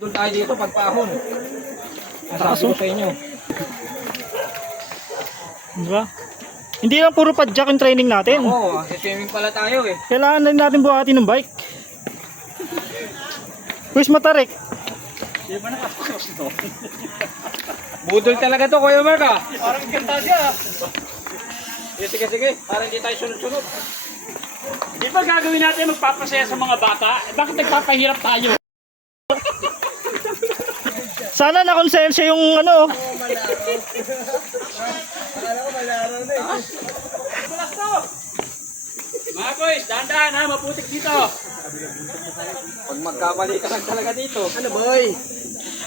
Doon tayo dito pagpahon. Nasabi ko sa inyo. Diba? Hindi lang puro padjak yung training natin. Oo, swimming pala tayo eh. Kailangan na natin buhatin ng bike. Where's Matarik? Di ba nakapasok ito? Budol talaga to, Kuya Mark ah. Parang ganda siya. Sige, sige. Parang hindi tayo sunod-sunod. Di ba gagawin natin magpapasaya sa mga bata? Bakit nagpapahirap tayo? Sana nakonsensya yung ano. Mga boys, dahan-dahan ha, maputik dito. Pag magkamali ka lang talaga dito. Ano boy?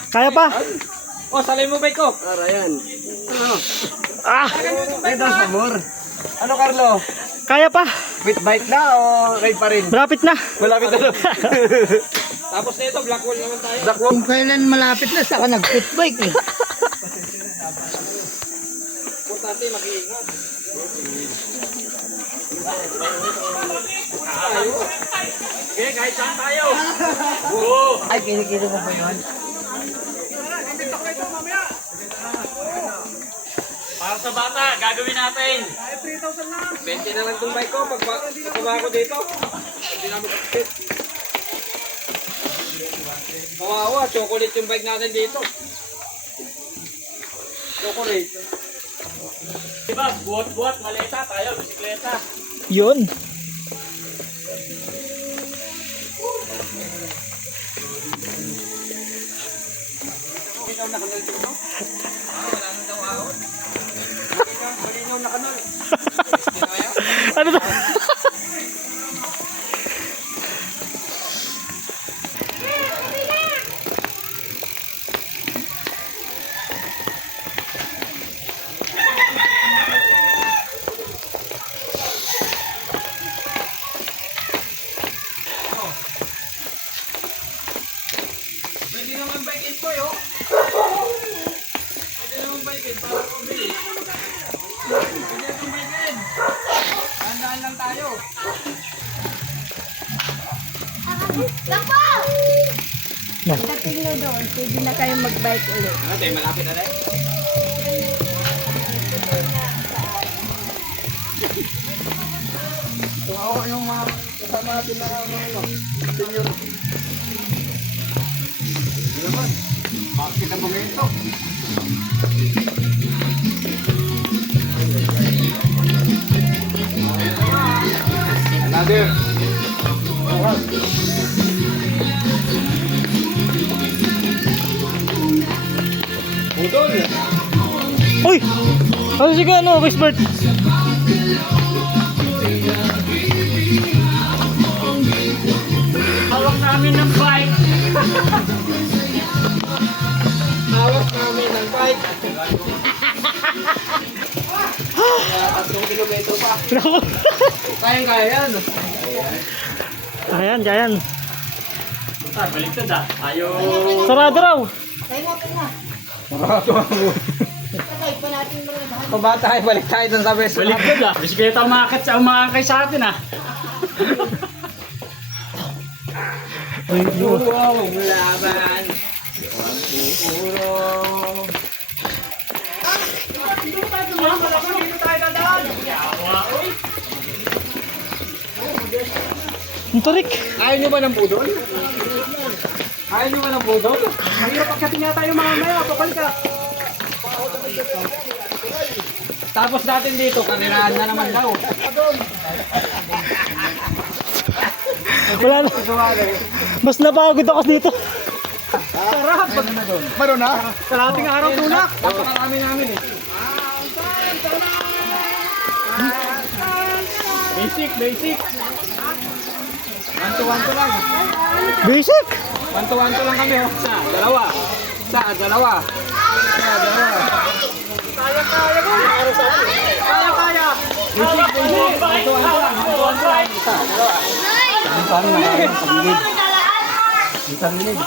Kaya pa. Oh, salay mo bike ko. Para yan. Ah, Ay, dos amor. Ano, Carlo? kaya pa. With bike na o ride pa rin? Malapit na. Malapit na. Tapos na ito, black wall naman tayo. Black wall. Kung kailan malapit na, saka nag-pit bike eh. Importante, mag-iingat. Okay, guys, saan tayo? Oo. Ay, kinikita mo ba yun? Para sa bata, gagawin natin. 20 na lang itong bike ko. Pag ako dito, hindi namin kapit. Kawawa, chocolate yung bike natin dito. Chocolate. Diba, buhat-buhat, maleta tayo, bisikleta. Yun. Malinaw na kanal dito. Wala nang daw ahon. Malinaw na kanal. Ano to? Pwede naman bike in po yun. Pwede naman bike in para pumili. Pwede naman bike in. Tandaan lang tayo. Pagdating nyo doon, pwede na kayo mag-bike ulit. Ano tayo, malapit na rin? Ako yung mga kasama natin na mga senior. Hindi naman. Bakit ang momento? Another. Budol. Uy! Ano si ano, Westbird? Hawak namin ng bike. Hawak namin ng bike. Kaya 3 kilometro pa. Naku. Kaya yan. Ayan, ayan. Ah, baliktad ah. Ayaw. Sarado raw. Tayo natin na. Patay pa natin mga bahan. Pabata tayo, balik tayo dun sa best. Baliktad ah. Bisikleta ang makakay sa atin ah. Purong laban. Purong. Matarik. Ayaw nyo ba ng budol? Ayaw nyo ba ng budol? Mahirap pagkating nga tayo mga maya, papalik ka. Tapos natin dito, kanirahan na naman daw. Wala na. Mas napagod ako dito. Sarap! Meron na? Kalating araw tulak! Napakarami namin eh. Basic, basic. 1 to 1 to lang. Basic. 1 to 1 to lang kami oh. Isa, dalawa. Isa, dalawa. Isa, dalawa. Kaya mo! Kaya! Basic, basic. 1 to 1 to lang. 1 to 1 to lang. Isa, dalawa. Ang paano na? Sa gilid. Sa gilid.